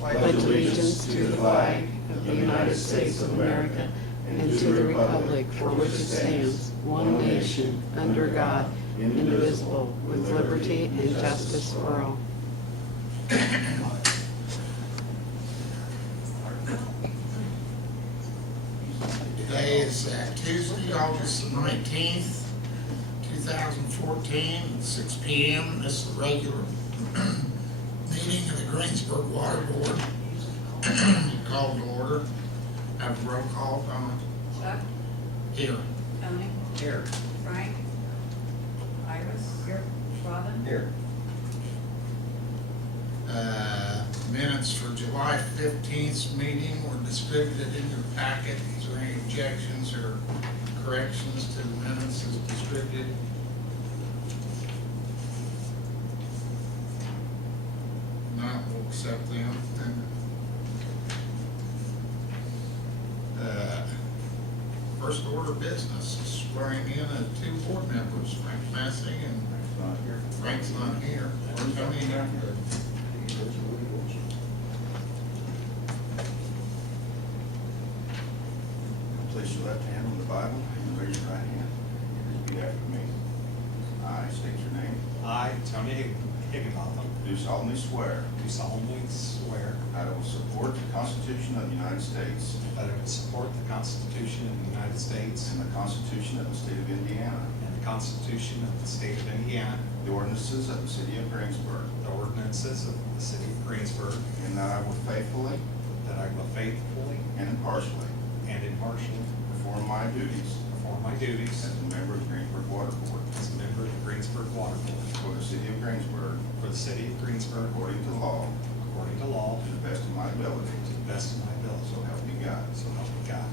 pledge allegiance to the flag of the United States of America and to the republic for which it stands, one nation, under God, indivisible, with liberty and justice for all. Today is Tuesday, August the 19th, 2014, at 6 p.m. This is the regular meeting of the Greensburg Water Board. Called to order. Have a roll call. Chuck? Here. Tony? Here. Frank? Iris? Here. Robin? Here. Minutes for July 15th meeting were distributed in your packet. Is there any objections or corrections to the minutes as distributed? Not, we'll accept them. First order of business is swearing in of 2 board members, Frank Massey and Frank's not here. Where's Tony here? Place your left hand on the Bible and raise your right hand. Repeat after me. I state your name. I, Tony Higginbotham, Do solemnly swear do solemnly swear that I will support the Constitution of the United States that I will support the Constitution of the United States and the Constitution of the State of Indiana, and the Constitution of the State of Indiana, the ordinances of the City of Greensburg, the ordinances of the City of Greensburg, and that I will faithfully that I will faithfully and impartially and impartially perform my duties perform my duties as a member of the Greensburg Water Board as a member of the Greensburg Water Board for the City of Greensburg for the City of Greensburg according to law, according to law, to the best of my ability. to the best of my ability. So help me God. So help me God.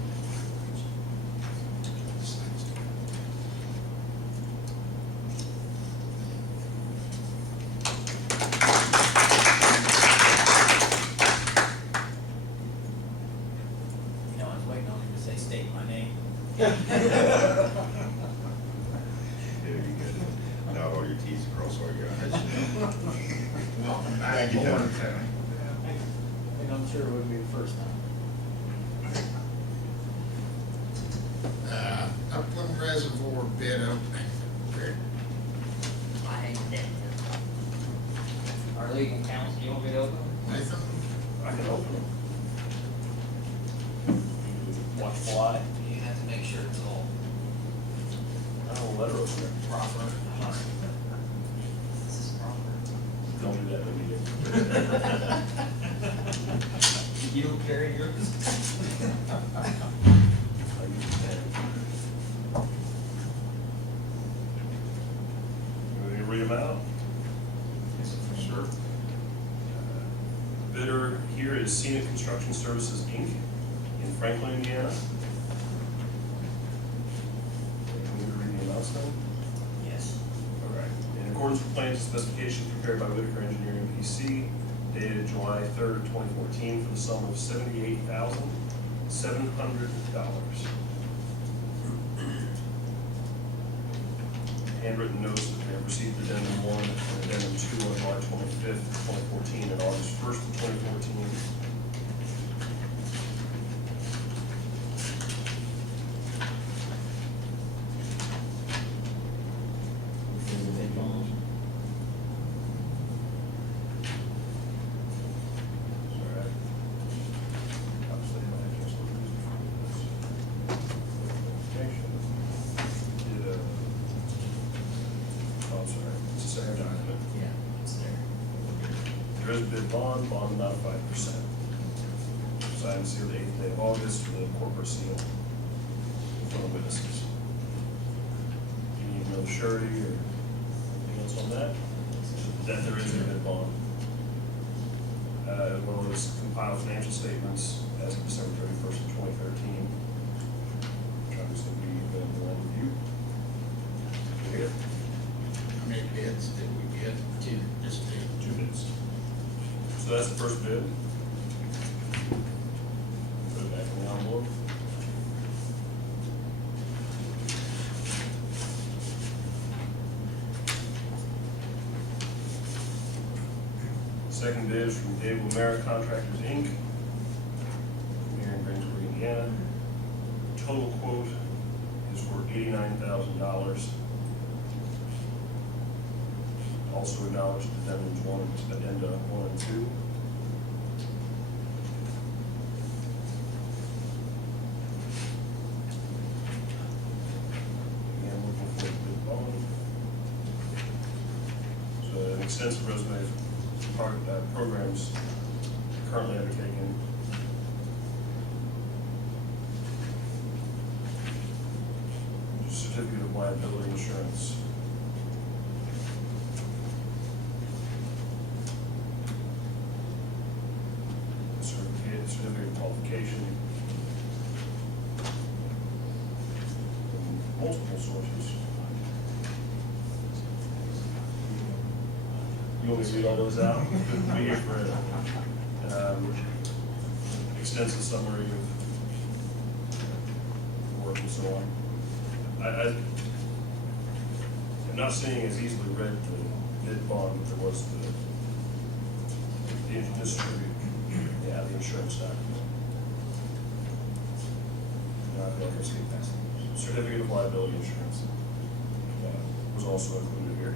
You know, I was waiting on him to say, state my name. There you go. Not all your T's across all your I's. Welcome back. Thank you, Board. Tony. And I'm sure it wouldn't be the first time. Upland Reservoir Bid opening. Rick? I hate that. Our legal counsel, you want me to open? Nathan? I can open them. Watch fly. You have to make sure it's all Oh, letter opener. proper. This is proper. Don't do that to me. You don't carry yours? I use a pen. You want me to read them out? Sure. Bidder here is Scenic Construction Services, Inc. in Franklin, Indiana. You want me to read the amounts then? Yes. All right. In accordance with plans and specifications prepared by Whitaker Engineering PC, dated July 3rd, 2014, for the sum of $78,700. Handwritten notes that they have received addendum 1 and addendum 2 on July 25th, 2014, and August 1st, 2014. Yeah, it's there. There is a bid bond amount of 5%. Signed and sealed 8th day of August for the corporate seal for the witnesses. Do you need another surety or anything else on that? That there is a bid bond. As well as compiled financial statements as of December 31st of 2013. Which obviously we available on review. Here. How many bids did we get? 2. Just 2. 2 bids. So that's the first bid. Put it back in the envelope. Second bid is from Dave Lamera Contractors, Inc., here in Greensburg, Indiana. Total quote is for $89,000. Also acknowledged addenda 1 and 2. Again, looking for the bid bond. So an extensive resume of programs currently undertaken. Certificate of liability insurance. Certificate of qualification. From multiple sources. You want me to read all those out? Couldn't be here for it. Extensive summary of work and so on. I'm not seeing as easily read the bid bond, but there was the insurance document. No, I feel like I skipped past it. Certificate of liability insurance was also included here.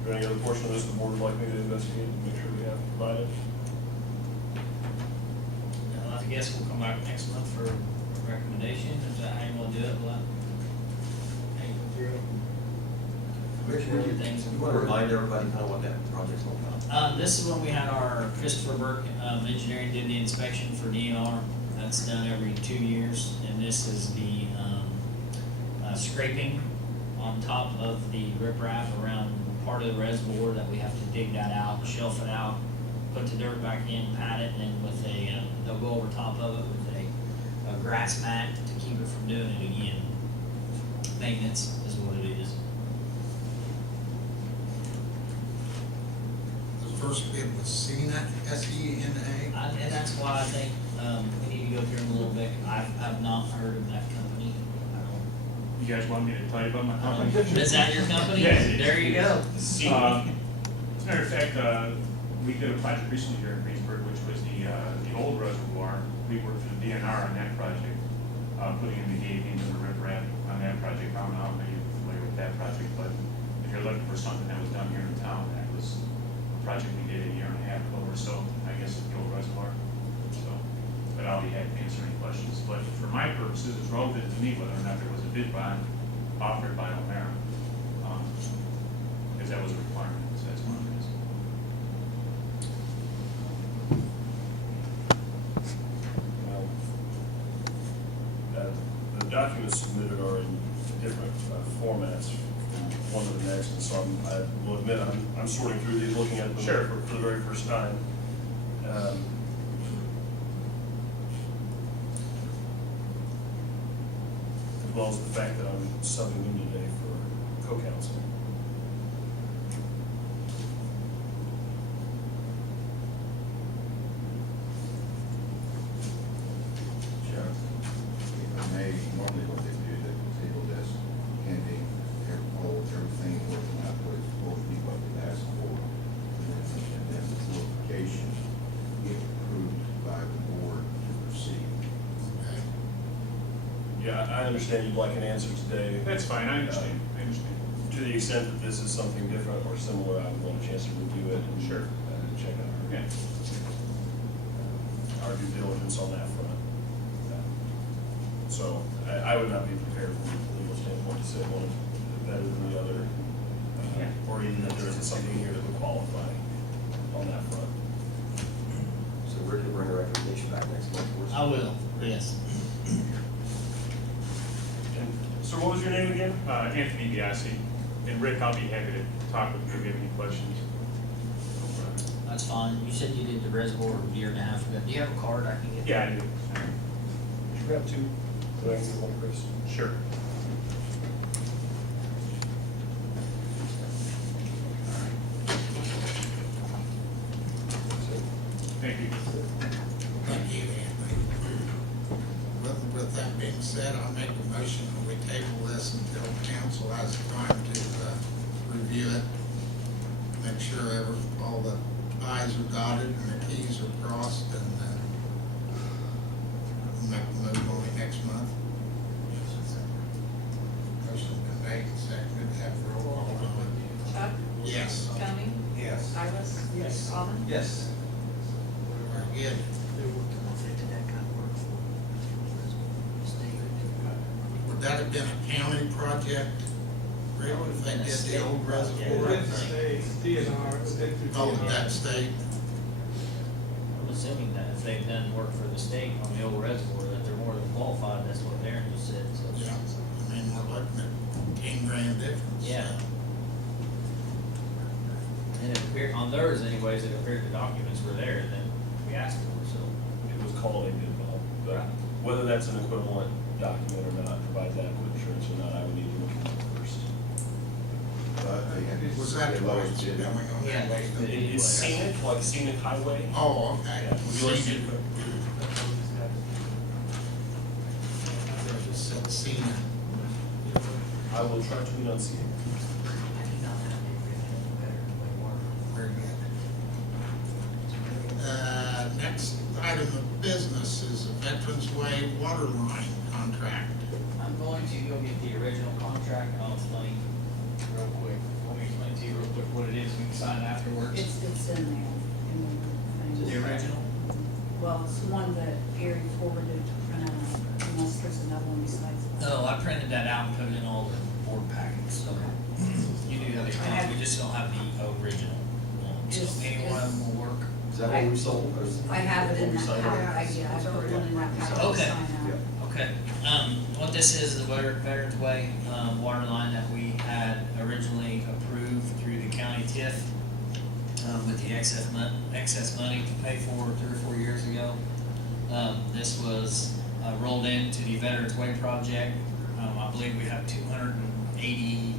Is there any other portion of this the board would like me to investigate and make sure we have provided? I guess we'll come back next month for a recommendation. Is that how you want to do it? Will that hang through? Commissioner, you want to remind everybody kind of what that project's all about? This is when we had our Christopher Burke Engineering did the inspection for DNR. That's done every 2 years, and this is the scraping on top of the riprap around part of the reservoir that we have to dig that out, shelf it out, put the dirt back in, pat it, and then with a they'll go over top of it with a grass mat to keep it from doing it again. Maintenance is what it is. The first bid was SENA, S-E-N-A. And that's why I think we need to go through them a little bit. I've not heard of that company. You guys want me to tell you about my company? Is that your company? Yes, it is. There you go. As a matter of fact, we did a project recently here in Greensburg, which was the old reservoir. We worked for the DNR on that project, putting in the gapings and the riprap on that project. I don't know how many of you are familiar with that project, but if you're looking for something that was done here in town, that was a project we did a year and a half ago or so, I guess, at the old reservoir. So, but I'll be happy to answer any questions. But for my purposes, it's relevant to me whether or not there was a bid bond offered by O'Mara, because that was a requirement, so that's one of it is. Well, the documents submitted are in different formats from one to the next, and so I will admit, I'm sorting through these, looking at them Sure. for the very first time. As well as the fact that I'm subbing in today for co-counsel. Sheriff, if I may, normally what they do, they table this, pending, hold everything, working out what it's supposed to be, what they asked for. And then the notification get approved by the board to proceed. Okay. Yeah, I understand you'd like an answer today. That's fine, I understand, I understand. To the extent that this is something different or similar, I would want a chance to review it and Sure. check out Okay. our due diligence on that front. So I would not be prepared from a legal standpoint to say one is better than the other, or even that there isn't something here that would qualify on that front. So Rick will bring a recommendation back next month for us? I will, yes. And, sir, what was your name again? Anthony Biasi, and Rick, I'll be happy to talk with you if you have any questions. That's fine. You said you did the reservoir a year and a half ago. Do you have a card I can get? Yeah, I do. Did you grab two? Go ahead and get one, Chris. Sure. Thank you. Thank you, Anthony. With that being said, I'll make a motion that we table this until council has time to review it, make sure all the i's are dotted and the t's are crossed, and then make the move only next month. Motion's been made and seconded, have roll call on it. Chuck, Yes. Tony, Yes. Silas. Yes. Alden. Yes. Very good. Would that have been a county project, Rick, if they did the old reservoir? Oh, that state? I'm assuming that if they've done work for the state on the old reservoir, that they're more than qualified, that's what Darren just said, so. Yeah, I mean, we're looking at 10 grand difference. Yeah. And it appeared, on theirs anyways, it appeared the documents were there that we asked for, so. It was called a bid valve, but whether that's an equivalent document or not, provides adequate insurance or not, I would need to look into it first. But they had Was that the lowest bid. going on that list? It's scenic, like scenic highway. Oh, okay. Yeah, would you like to see it? Seen it. I will try to enunciate. Very good. Next item of business is a Veterans Way water line contract. I'm going to go get the original contract, and I'll explain real quick. Let me explain to you real quick what it is, we can sign it afterwards. It's in there. in The original? Well, it's the one that Gary forwarded to print out, unless there's another one besides that. Oh, I printed that out and put it in all the board packets, so you do have the account, we just don't have the original. So Is- any one of them will work. Is that what we sold? Or is- I have it in that Sign it. packet, yeah, I put one in that packet to Okay. sign out. Okay, what this is the Veterans Way, water line that we had originally approved through the county TIF, with the excess money to pay for 3 or 4 years ago. This was, rolled into the Veterans Way project. I believe we have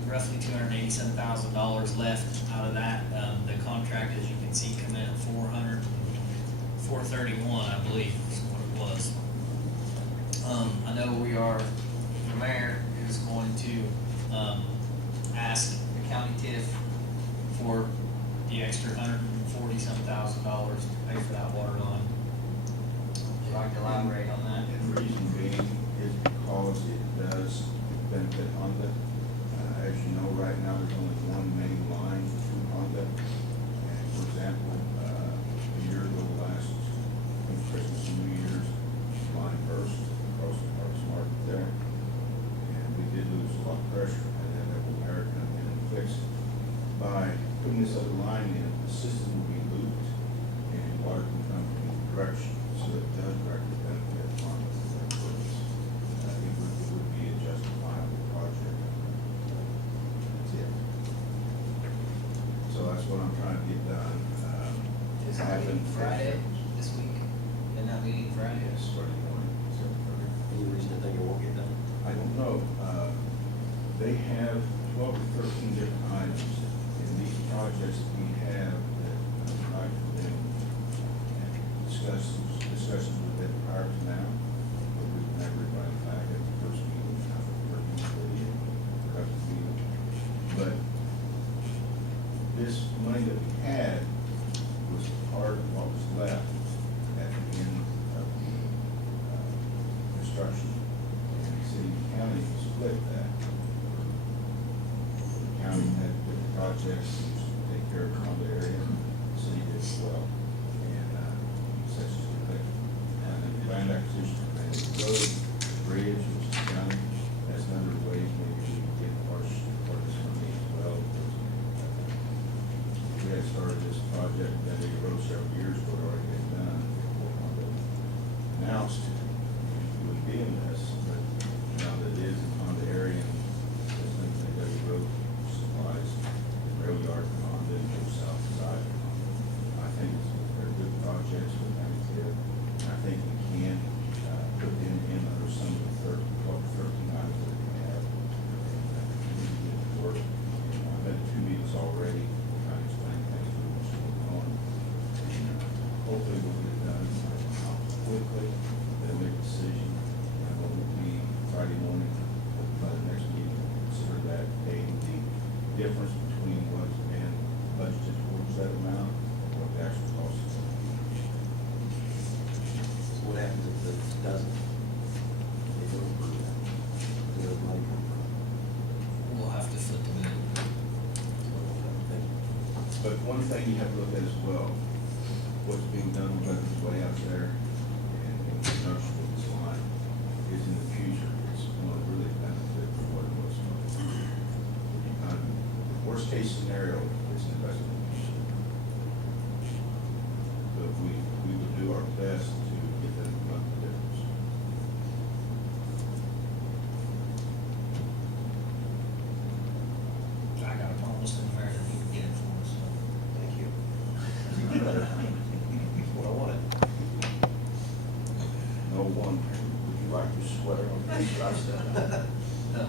roughly $287,000 left out of that. The contract, as you can see, come in at $431, I believe, is what it was. I know the mayor is going to, ask the county TIF for the extra $140-some thousand to pay for that water line. Would you like to elaborate on that? And the reason being is because it does benefit Honda. As you know, right now, there's only one main line through Honda. And for example, a year ago, last Christmas and New Year's, line burst across the Parks Market there. And we did lose a lot of pressure, and then that will American come in and fix it. By putting this other line in, the system will be looped and water can come from either direction, so it does directly benefit Honda for that purpose. It would be a justifiable project. That's it. So that's what I'm trying to get done. Is I that haven't- meeting Friday this week? Isn't that meeting Friday? Yes, starting morning. Any reason to think it won't get done? I don't know. They have 12 or 13 different items in these projects that we have that I like for them and discussions with them prior to now. But we've never invited back at the first meeting, working with the productive meeting. But this money that we had was part of what was left at the end of the construction. And the city and county split that. The county had different projects to take care of the Honda area, the city did as well. And, such as the land acquisition, and the road, bridge, which is done, that's another way maybe we can get part of this money as well. We had started this project, that we wrote several years ago, it already been done, before Honda announced it would be in this, but now that it is in Honda area, there's nothing that road supplies, the rail yard from Honda and goes south side from Honda. I think they're good projects with Active, and I think we can, put them in under some of the 13 items that we have. And we can get to work. And I've been to 2 meetings already, trying to explain things to what's going on. And hopefully we'll get it done quickly, then make a decision, and what will be Friday morning, by the next meeting, consider that paying the difference between what's been budgeted for doesn't, they don't approve that. Where does money come from? We'll have to foot the bill. But one thing you have to look at as well, what's being done with Veterans Way out there and in conjunction with this line is in the future, it's going to really benefit from what it was. The worst case scenario is an investment. So if we would do our best to get them to run the difference. I got a promise to the mayor that he would get it for us, so. Thank you. That's what I wanted. No one, would you like to swear on this? No.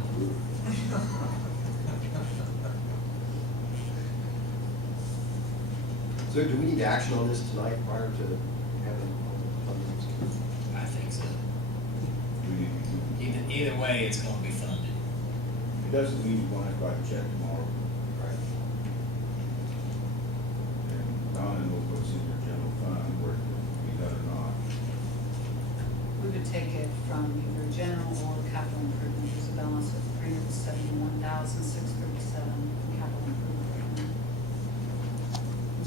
So do we need action on this tonight prior to having funding? I think so. We need to. Either way, it's gonna be funded. It doesn't mean you want to write a check tomorrow. Right. And Donna knows what's in your general fund, where it can be done or not. We would take it from either general or capital improvement. There's a balance of $371,637 capital improvement.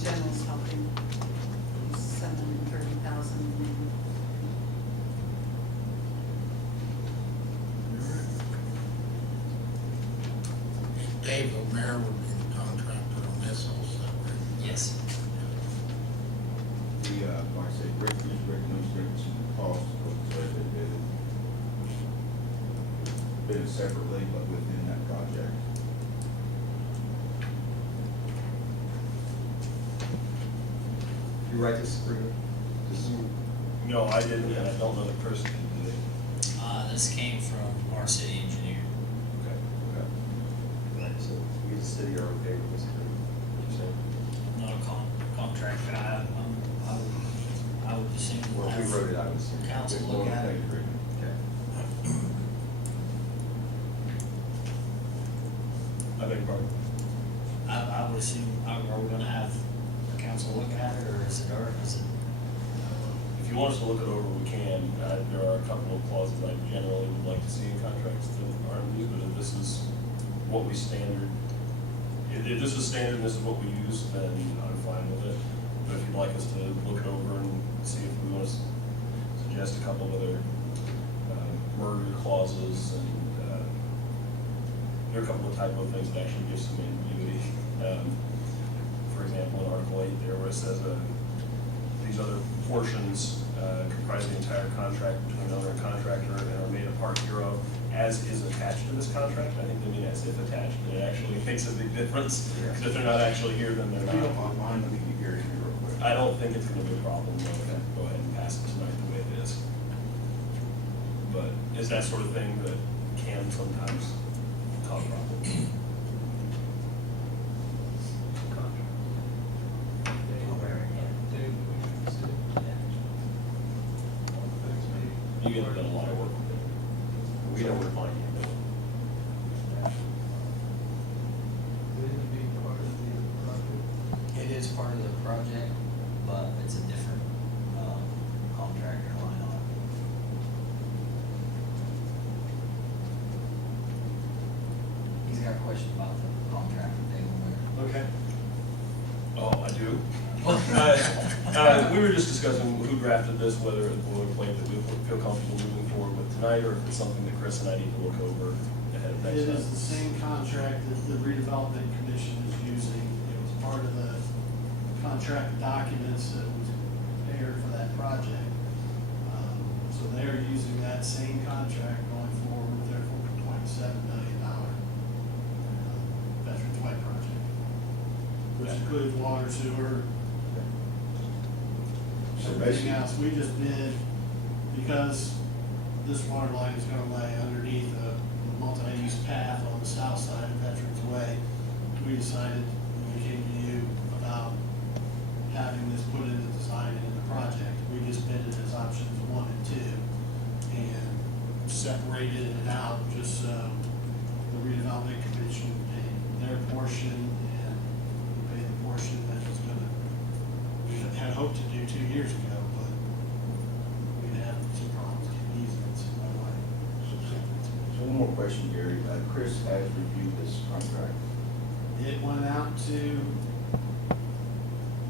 General's helping, $730,000. Dave O'Meara would be the contractor on this also. Yes. The, like I say, Rick knows difference in the cost, so they bid it separately, but within that project. You write this agreement? This is, No, I didn't, and I don't know that Chris did. This came from our city engineer. Okay. right, so we as a city are okay with this agreement, what you're saying? Not a contract guy. I would assume. Well, if we wrote it, I would assume. Council It's look going to at take it. agreement. Okay. I beg your pardon? I would assume, are we gonna have the council look at it, or is it, If you want us to look it over, we can. There are a couple of clauses I generally would like to see in contracts that aren't used, but if this is what we standard, if this is standard and this is what we use, then I'm fine with it. But if you'd like us to look it over and see if we want to suggest a couple of other merger clauses and there are a couple of typo things that actually give some ambiguity. For example, in Article 8 there where it says these other portions comprise the entire contract between owner and contractor and are made a part hereof as is attached to this contract. I think they mean as if attached, and it actually makes a big difference. Because if they're not actually here, then they're If you don't not. mind, let me get Gary here real quick. I don't think it's gonna be a problem, though. Go ahead and pass it tonight the way it is. But it's that sort of thing that can sometimes cause problems. You get done a lot of work with it. We know we're fine. it is part of the project, but it's a different, contractor line on it. He's got a question about the contract with Dave O'Meara. Okay. Oh, I do? We were just discussing who drafted this, whether it's boilerplate that we feel comfortable moving forward with tonight, or if it's something that Chris and I need to look over ahead of next It time. is the same contract that the redevelopment commission is using. It was part of the contract documents that was prepared for that project. So they're using that same contract going forward with their $4.7 million Veterans Way project, which includes water, sewer, So everything basically, else. We just bid, because this water line is gonna lay underneath a multi-use path on the south side of Veterans Way. We decided, when we came to you about having this put in the design and in the project, we just bid it as options 1 and 2 and separated it out, just so the redevelopment commission paid their portion and we paid the portion that was gonna, we had hoped to do 2 years ago, but we had some problems getting question, Gary. Chris has reviewed this contract. It went out to,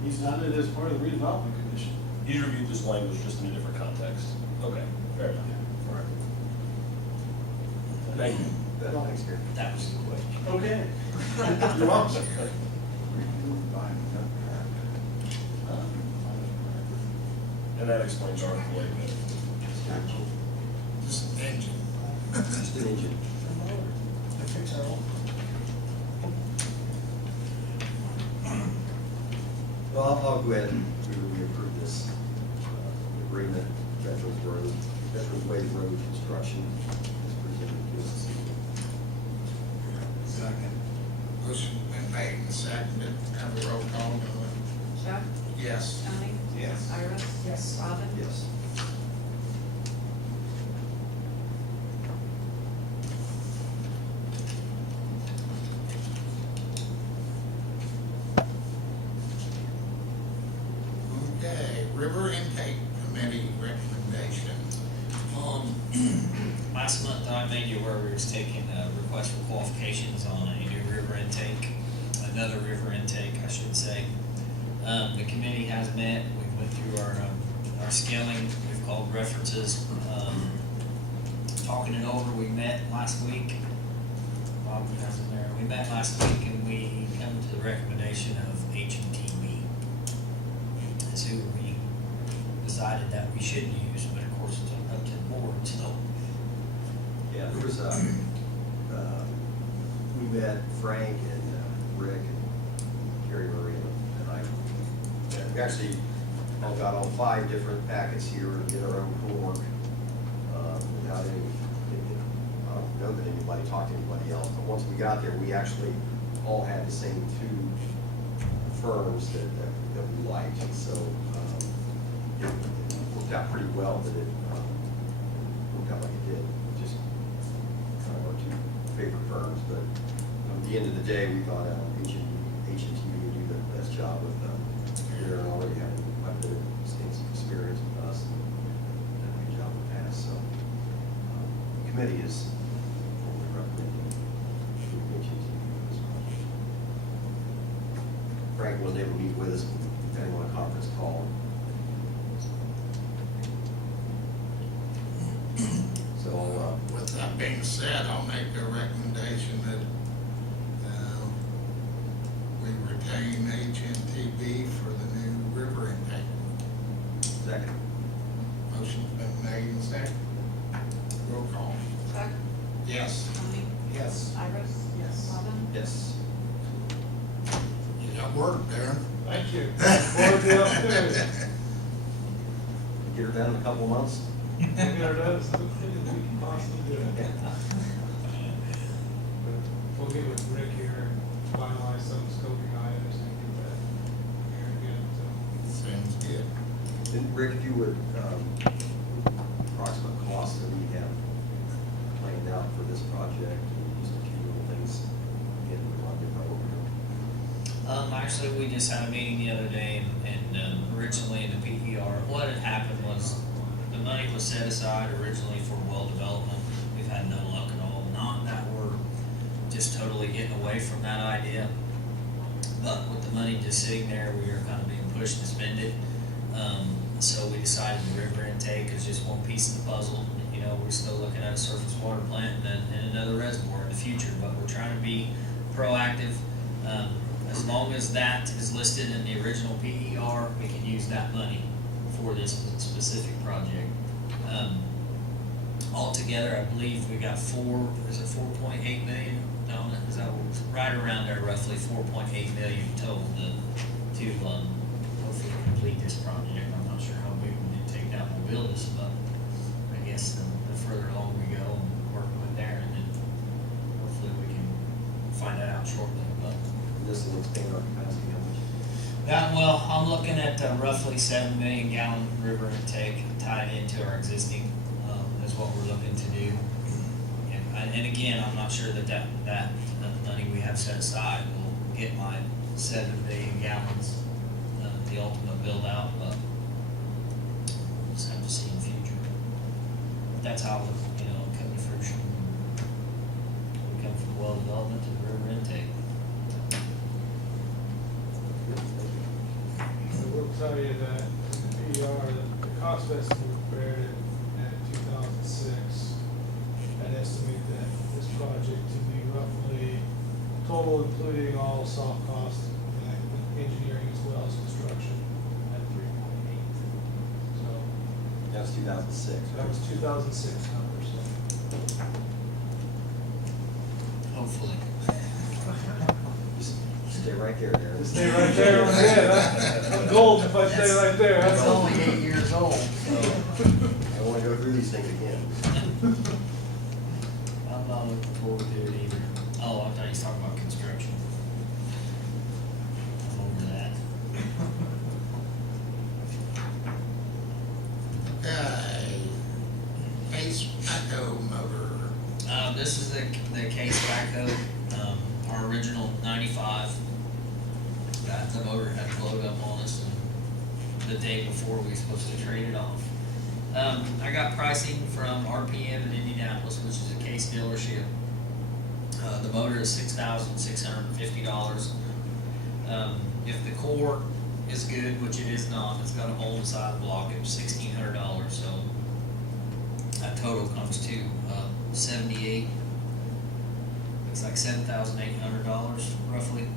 he's done it as part of the redevelopment commission. He reviewed this language just in a different context. Okay, fair enough. All right. Thank you. Thanks, Gary. That was the question. Okay. You're welcome. Review buying dump truck. And that explains our delay. Just an engine. Just an engine. I fix our own. Well, I'll go ahead and we approve this agreement, Veterans Way Road construction is presented to us this evening. Second. Motion been made and seconded. Have a roll call going. Chuck? Yes. Tony? Yes. Iris? Yes. Robin? Yes. Okay, River Intake Committee recommendation. Last month, I made you aware we was taking a request for qualifications on a new river intake, another river intake, I should say. The committee has met, we went through our skilling, we've called references, talking it over, we met last week. Bob wasn't there, we met last week and we come to the recommendation of H&TB. That's who we decided that we should use, but of course it's up to the board, so. Yeah, there was, we met Frank and Rick and Carrie Murray and I. And we actually all got all 5 different packets here and did our own homework. Without any, I don't know that anybody talked to anybody else, but once we got there, we actually all had the same 2 firms that we liked. And so it worked out pretty well that it worked out like it did. Just kind of our 2 favorite firms, but at the end of the day, we thought H&T would do the best job with Aaron already having quite a bit of extensive experience with us and done a good job in the past. So the committee is formally recommending H&T for this project. Frank wasn't able to meet with us, depending on a conference call. So With that being said, I'll make a recommendation that we retain HNTB for the new river intake. second. Motion's been made and seconded. Roll call. Chuck? Yes. Tony? Yes. Iris? Yes. Robin? Yes. You got work, Darren. Thank you. Get her done in a couple months. Get her done as quickly as we can possibly do it. We'll get with Rick here and finalize some scoping items and get that here again, so. Sounds good. And Rick, if you would, approximate costs that we have planned out for this project, and just a few little things, again, we want to know what we're doing. Actually, we just had a meeting the other day, and originally in the PER, what had happened was the money was set aside originally for well development. We've had no luck at all. Not that we're just totally getting away from that idea, but with the money just sitting there, we are kind of being pushed to spend it. So we decided the river intake is just one piece of the puzzle. You know, we're still looking at a surface water plant and another reservoir in the future, but we're trying to be proactive. As long as that is listed in the original PER, we can use that money for this specific project. Altogether, I believe we got 4.8 million, Donna? Is that right around there, roughly 4.8 million total to hopefully complete this project. I'm not sure how big we need to take that will build this, but I guess the further along we go and working with Darren, then hopefully we can find that out shortly. But This will expand our capacity, how much? well, I'm looking at roughly 7 million gallon river intake tied into our existing, is what we're looking to do. And again, I'm not sure that money we have set aside will get my 7 million gallons, the ultimate build out, but we'll just have to see in the future. But that's how, it, come to fruition. tell you that in the PER, the cost estimate prepared at 2006, I'd estimate that this project to be roughly, total including all soft costs, and engineering as well as construction, at 3.8. So, That was 2006. that was 2006 numbers, so. Hopefully. Just stay right there, Darren. Just stay right there, I'm gold if I stay right there, that's It's all. only 8 years old, so I don't wanna go through these things again. I'm not looking forward to it either. Oh, I thought you was talking about construction. I'm over that. Case backhoe motor. This is the case backhoe, our original 95. That the motor had blowed up on us the day before we were supposed to trade it off. I got pricing from RPM in Indianapolis, which is a case dealership. The motor is $6,650. If the core is good, which it is not, it's got a hole inside the block, it was $1,600, so that total comes to 78. Looks like $7,800 roughly.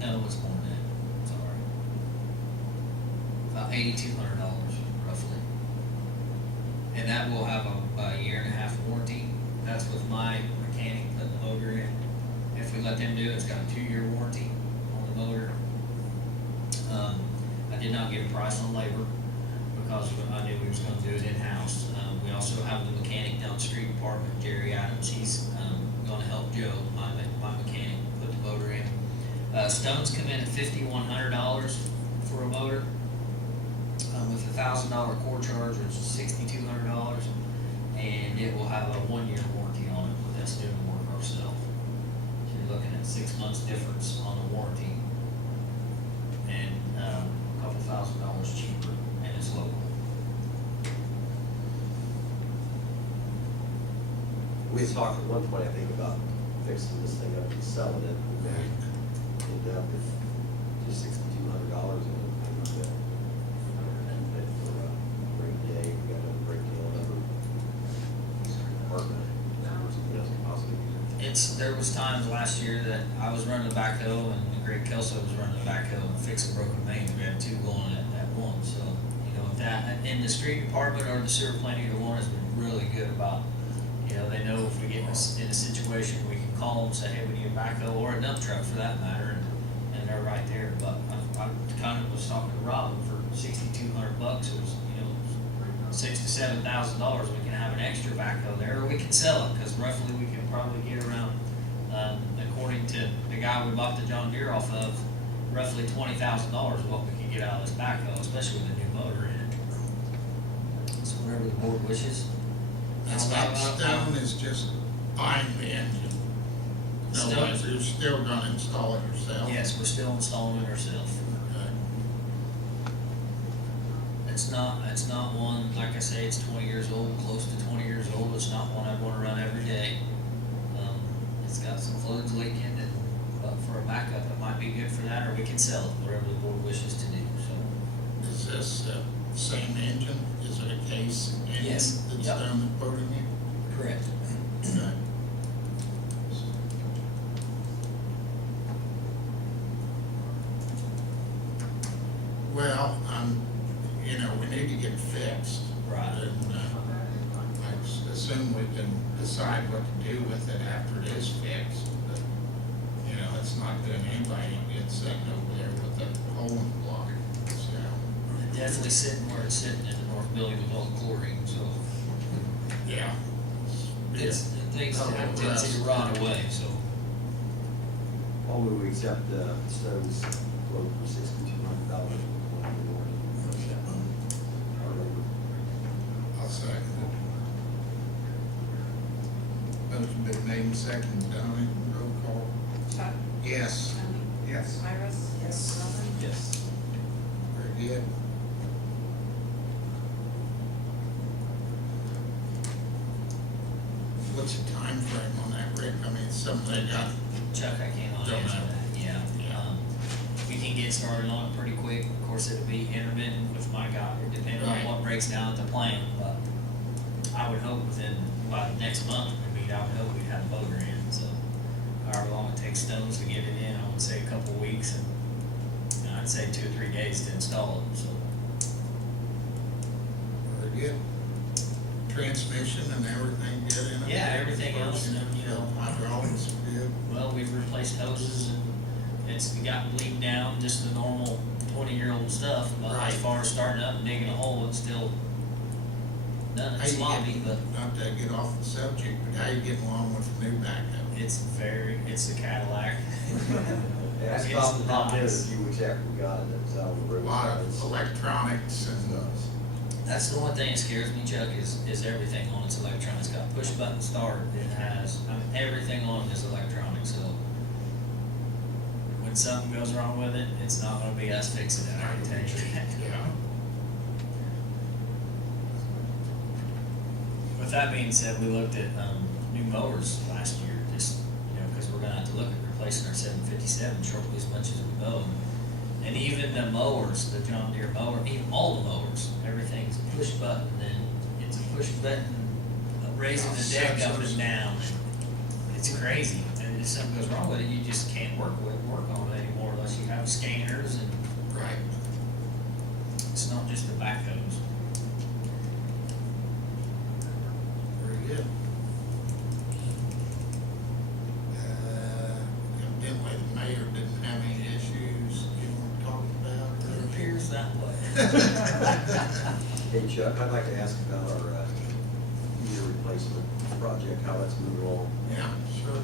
No, it's more than that. Sorry. About $8,200 roughly. And that will have a year and a half warranty. That's with my mechanic putting the motor in. If we let them do it, it's got a 2-year warranty on the motor. I did not get a price on labor because I knew we was gonna do it in-house. We also have the mechanic down the street department, Jerry Adams. He's gonna help Joe, my mechanic, put the motor in. Stones come in at $5,100 for a motor. With a $1,000 core charge, which is $6,200, and it will have a 1-year warranty on it with us doing the work ourselves. So you're looking at 6 months difference on the warranty, and a couple $1,000 cheaper, and it's local. We had talked at one point, I think, about fixing this thing up and selling it. And then ended up with just $6,200 in it. And for a great day, we got a great deal of apartment. Something else possibly. There was times last year that I was running the backhoe and Greg Kelso was running the backhoe and fixing broken mains. We had 2 going at once. So, you know, if that, in the street department or the sewer plant, either one has been really good about, you know, they know if we get in a situation, we can call them and say, hey, we need a backhoe or a dump truck for that matter, and they're right there. But I kind of was talking to Robin for $6,200 bucks. It was, you know, $6,000 to $7,000. We can have an extra backhoe there, or we can sell it, because roughly we can probably get around, according to the guy we bought the John Deere off of, roughly $20,000 what we can get out of this backhoe, especially with a new motor in it. So whatever the board wishes. Now, that stone is just buying the engine. Stone. Otherwise, you're still gonna install it yourself. Yes, we're still installing it ourselves. Okay. It's not one, like I say, it's 20 years old, close to 20 years old. It's not one I'd want to run every day. It's got some fluids leaking, and but for a backup, it might be good for that, or we can sell it, whatever the board wishes to do. So, Is this the same engine? Is it a case engine? Yes. That's Yep. down the quoting you? correct. Okay. Well, you know, we need to get fixed. Right. And, I assume we can decide what to do with it after it is fixed, but, you know, it's not doing anybody any good sitting over there with a hole in the block, so. Definitely sitting where it's sitting in the north building with all the chlorine. So Yeah. things Oh, have a tendency to rot away. So I'll move we accept Stone's quote for $6,200. I'll second it. Motion been made and seconded, Donnie, roll call. Chuck? Yes. Tony? Yes. Iris? Yes. Robin? yes. Very good. What's the time frame on that, Rick? I mean, it's something they got? Chuck, I can't Don't answer know. that, yeah. Yeah. We can get started on it pretty quick. Of course, it'll be intermittent with my guy, depending on Right. what breaks down at the plant, but I would hope within, by next month, I would hope we'd have a motor in, so however long it takes Stones to get it in, I would say a couple weeks, and I'd say 2 or 3 days to install it, so. Very good. Transmission and everything good in it? Yeah, everything else, you know. Hydraulics good? Well, we've replaced hoses and it's got bleed down, just the normal 20-year-old stuff, but Right. as far as starting up and digging a hole, it's still done, How it's you sloppy, getting- but Not to get off the subject, but how you getting along with the new backhoe? it's a Cadillac. That's It's about the top end a nice. few weeks after we got it, it's out on the A road. lot of It's- electronics and, That's the one thing that scares me, Chuck, is everything on its electronic. It's got push button start, it has, everything on it is electronic, so when something goes wrong with it, it's not gonna be us fixing it, I can tell you that. yeah. With that being said, we looked at, new mowers last year, just, cause we're gonna have to look at replacing our 757 shortly as much as we mow. And even the mowers, the John Deere mower, even all the mowers, everything's a push button, and it's a push button raising the deck up and down. It's crazy, and if something goes wrong with it, you just can't work on it anymore unless you have scanners, and Right. it's not just the backhoes. Very good. Evidently the mayor didn't have any issues you want to talk about? It appears that way. Hey Chuck, I'd like to ask about our meter replacement project, how that's moving along. Yeah, sure.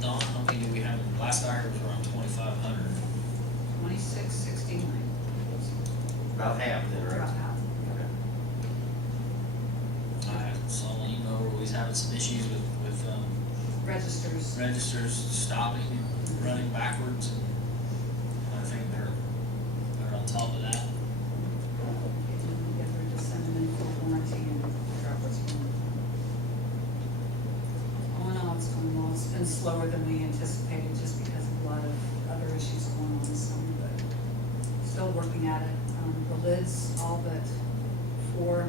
Don, how many do we have? Last I heard was around 2,500. 2669. About half then, right? About half. I saw an email where we was having some issues with Registers. registers stopping and running backwards, and I think they're on top of that. Get them together to send them in for warranty and figure out what's going on. All in all, it's going well. It's been slower than we anticipated just because of a lot of other issues going on this summer, but still working at it. The lids, all but 4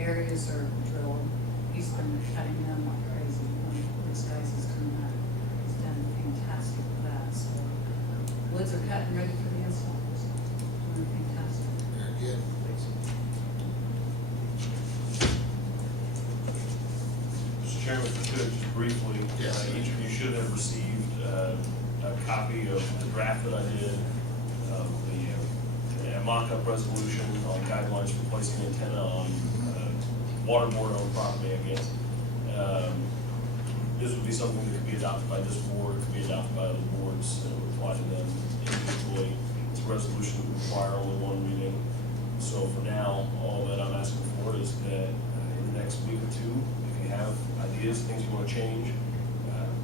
areas are drilled. He's been cutting them like crazy. One of these guys is doing that. He's done fantastic with that, so. Lids are cut and ready for the install. So, doing fantastic. Very good. Mr. Chairman, if you could, just briefly, Yes. each of you should have received a copy of the draft that I did of the mock-up resolution on guidelines for placing antenna on waterborne-owned property, I guess. This would be something that could be adopted by this board, it could be adopted by other boards, and it would apply to them individually. It's a resolution that would require only 1 reading. So for now, all that I'm asking for is that in the next week or 2, if you have ideas, things you want to change,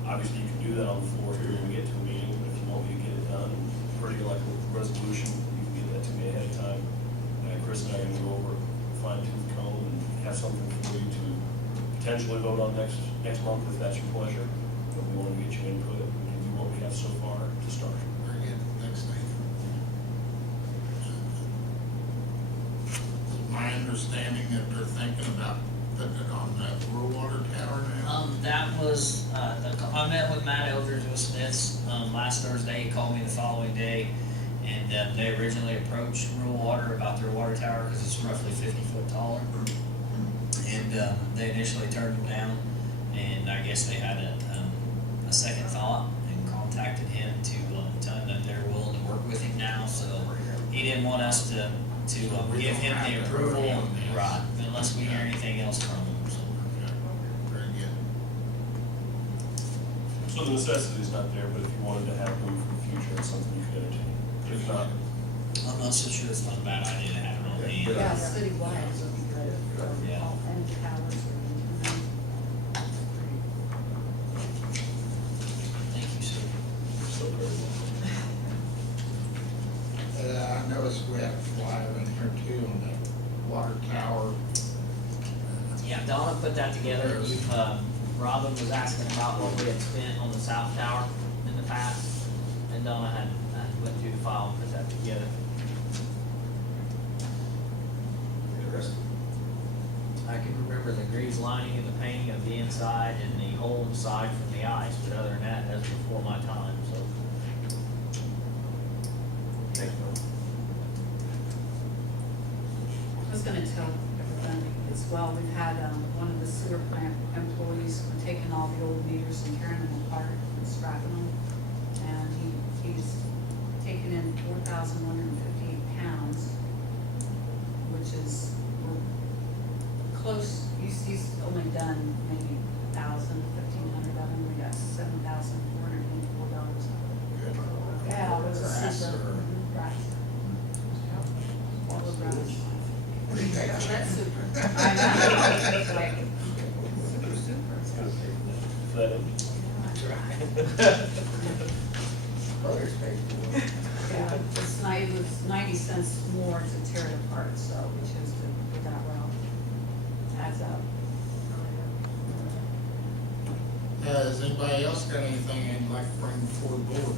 obviously you can do that on the floor here when we get to a meeting, but if you want me to get it done pretty like a resolution, you can get that to me ahead of time. Chris and I are going to go over, fine-tooth comb, and have something for you to potentially vote on next month if that's your pleasure. But we want to get your input and give you what we have so far to start. Very good. Thanks, Nathan. My understanding that they're thinking about putting it on the rural water tower now? That was, I met with Matt Eldridge with Smiths, last Thursday. He called me the following day. And they originally approached Rural Water about their water tower because it's roughly 50 foot taller. And they initially turned him down, and I guess they had a second thought and contacted him to tell him that they're willing to work with him now. So he didn't want us to give him the approval, right, unless we hear anything else from him. So. Okay. Very good. So the necessity is not there, but if you wanted to have room for the future, it's something you could entertain. If not, I'm not so sure it's not a bad idea to have it on hand. Good Yeah, idea. citywide, so it'd be good. Yeah. All end towers or anything. Thank you, sir. so very well. I noticed we have a flyer in here too on the water tower. Yeah, Donna put that together. We've Robin was asking about what we had spent on the south tower in the past, and Donna had went through the file and put that together. Interesting. I can remember the grease lining and the painting of the inside and the hole inside from the ice, but other than that, that's before my time, so. Thanks, Bill. I was gonna tell everybody as well, we've had, one of the sewer plant employees, we're taking all the old meters and tearing them apart and scrapping them. And he's taken in 4,158 pounds, which is, we're close, he's only done maybe 1,000, 1,500 of them, we got $7,484 out of it. Good. Yeah, it was a Grass super, or- grass. All the grass. That's super. I know, like, super, super. Brothers paid for it. Yeah, it was 90 cents more to tear it apart, so we chose to go that route. Adds up. Has anybody else got anything they'd like to bring before the board?